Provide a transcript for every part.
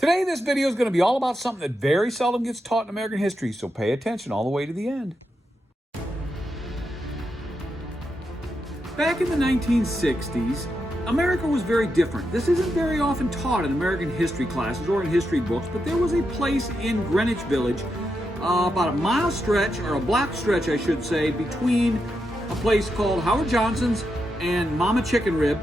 Today, this video is going to be all about something that very seldom gets taught in American history, so pay attention all the way to the end. Back in the 1960s, America was very different. This isn't very often taught in American history classes or in history books, but there was a place in Greenwich Village, about a mile stretch, or a block stretch I should say, between a place called Howard Johnson's and Mama Chicken Rib.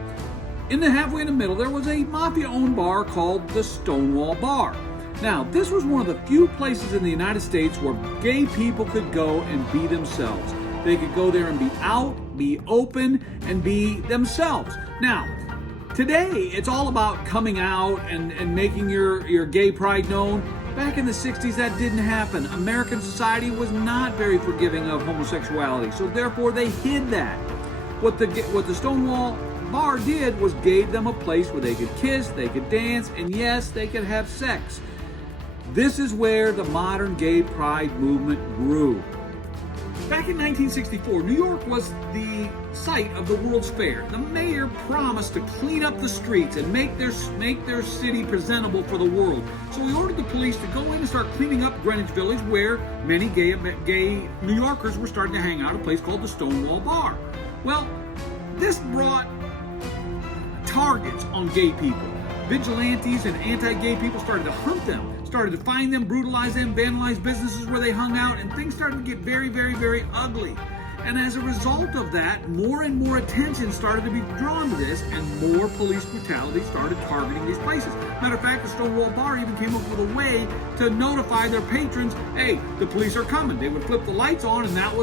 Halfway in the middle, there was a mafia-owned bar called the Stonewall Bar. Now, this was one of the few places in the United States where gay people could go and be themselves. They could go there and be out, be open, and be themselves. Now, today, it's all about coming out and making your gay pride known. Back in the 60s, that didn't happen. American society was not very forgiving of homosexuality, so therefore they hid that. What the Stonewall Bar did was gave them a place where they could kiss, they could dance, and yes, they could have sex. This is where the modern gay pride movement grew. Back in 1964, New York was the site of the World's Fair. The mayor promised to clean up the streets and make their city presentable for the world. So he ordered the police to go in and start cleaning up Greenwich Village, where many gay New Yorkers were starting to hang out, a place called the Stonewall Bar. Well, this brought targets on gay people. Vigilantes and anti-gay people started to hunt them, started to find them, brutalize them, vandalize businesses where they hung out, and things started to get very, very, very ugly. And as a result of that, more and more attention started to be drawn to this, and more police brutality started targeting these places. Matter of fact, the Stonewall Bar even came up with a way to notify their patrons, hey, the police are coming. They would flip the lights on, and that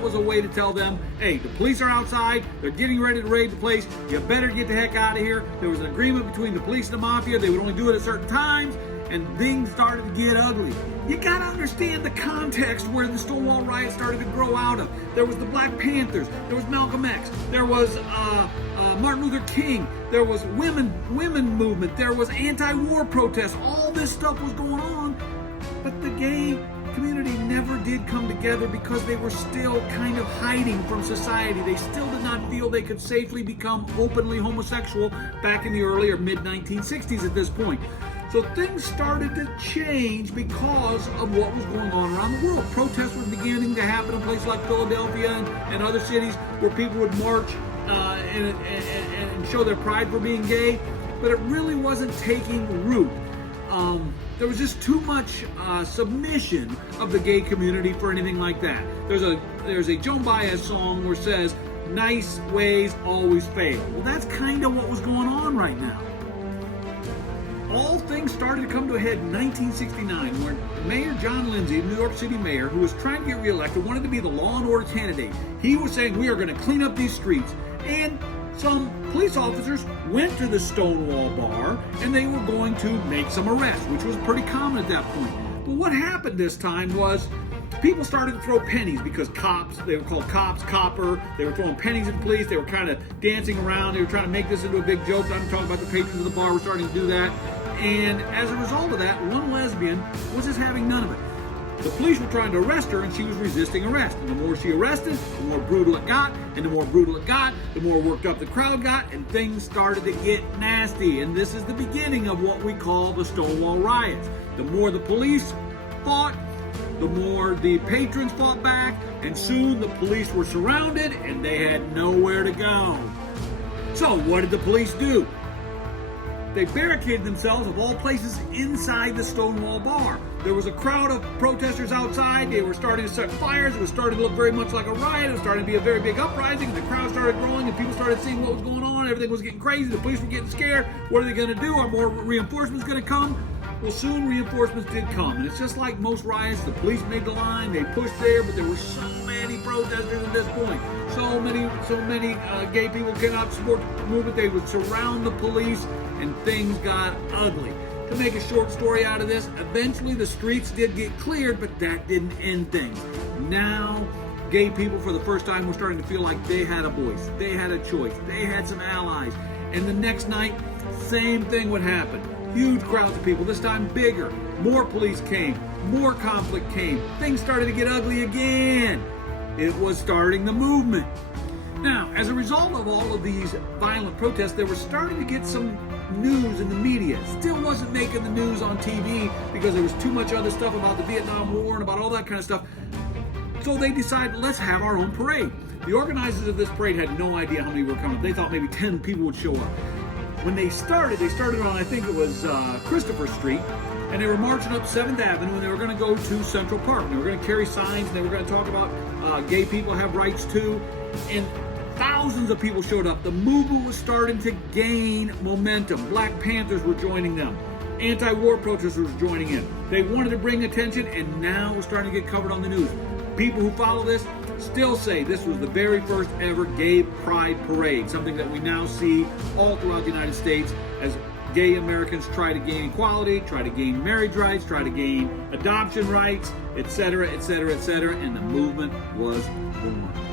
was a way to tell them, hey, the police are outside, they're getting ready to raid the place, you better get the heck out of here. There was an agreement between the police and the mafia, they would only do it at certain times, and things started to get ugly. You gotta understand the context where the Stonewall riot started to grow out of. There was the Black Panthers, there was Malcolm X, there was Martin Luther King, there was women movement, there was anti-war protests. All this stuff was going on, but the gay community never did come together because they were still kind of hiding from society. They still did not feel they could safely become openly homosexual back in the early or mid-1960s at this point. So things started to change because of what was going on around the world. Protests were beginning to happen in places like Philadelphia and other cities where people would march and show their pride for being gay, but it really wasn't taking root. There was just too much submission of the gay community for anything like that. There's a Joan Baez song where it says, "Nice ways always fail." Well, that's kind of what was going on right now. All things started to come to a head in 1969 when Mayor John Lindsay, New York City mayor, who was trying to get reelected, wanted to be the law and order candidate. He was saying, we are going to clean up these streets. And some police officers went to the Stonewall Bar and they were going to make some arrests, which was pretty common at that point. But what happened this time was people started to throw pennies because cops, they were called cops, copper, they were throwing pennies at the police, they were kind of dancing around, they were trying to make this into a big joke. I'm talking about the patrons of the bar were starting to do that. And as a result of that, one lesbian was just having none of it. The police were trying to arrest her and she was resisting arrest. And the more she arrested, the more brutal it got. And the more brutal it got, the more worked up the crowd got, and things started to get nasty. And this is the beginning of what we call the Stonewall riots. The more the police fought, the more the patrons fought back, and soon the police were surrounded and they had nowhere to go. So what did the police do? They barricaded themselves, of all places, inside the Stonewall Bar. There was a crowd of protesters outside. They were starting to set fires. It was starting to look very much like a riot. It was starting to be a very big uprising. The crowd started growing and people started seeing what was going on. Everything was getting crazy. The police were getting scared. What are they going to do? Are more reinforcements going to come? Well, soon reinforcements did come. And it's just like most riots. The police made the line. They pushed there, but there were so many protesters at this point. So many gay people cannot support the movement. They would surround the police and things got ugly. To make a short story out of this, eventually the streets did get cleared, but that didn't end things. Now, gay people for the first time were starting to feel like they had a voice, they had a choice, they had some allies. And the next night, same thing would happen. Huge crowds of people, this time bigger. More police came, more conflict came. Things started to get ugly again. It was starting the movement. Now, as a result of all of these violent protests, they were starting to get some news in the media. It still wasn't making the news on TV because there was too much other stuff about the Vietnam War and about all that kind of stuff. So they decided, let's have our own parade. The organizers of this parade had no idea how many were coming. They thought maybe 10 people would show up. When they started on, I think it was Christopher Street, and they were marching up 7th Avenue, and they were going to go to Central Park. And they were going to carry signs, and they were going to talk about gay people have rights too. And thousands of people showed up. The movement was starting to gain momentum. Black Panthers were joining them. Anti-war protesters were joining in. They wanted to bring attention, and now it was starting to get covered on the news. People who follow this still say this was the very first ever gay pride parade, something that we now see all throughout the United States as gay Americans try to gain equality, try to gain marriage rights, try to gain adoption rights, etc., etc., etc., and the movement was born.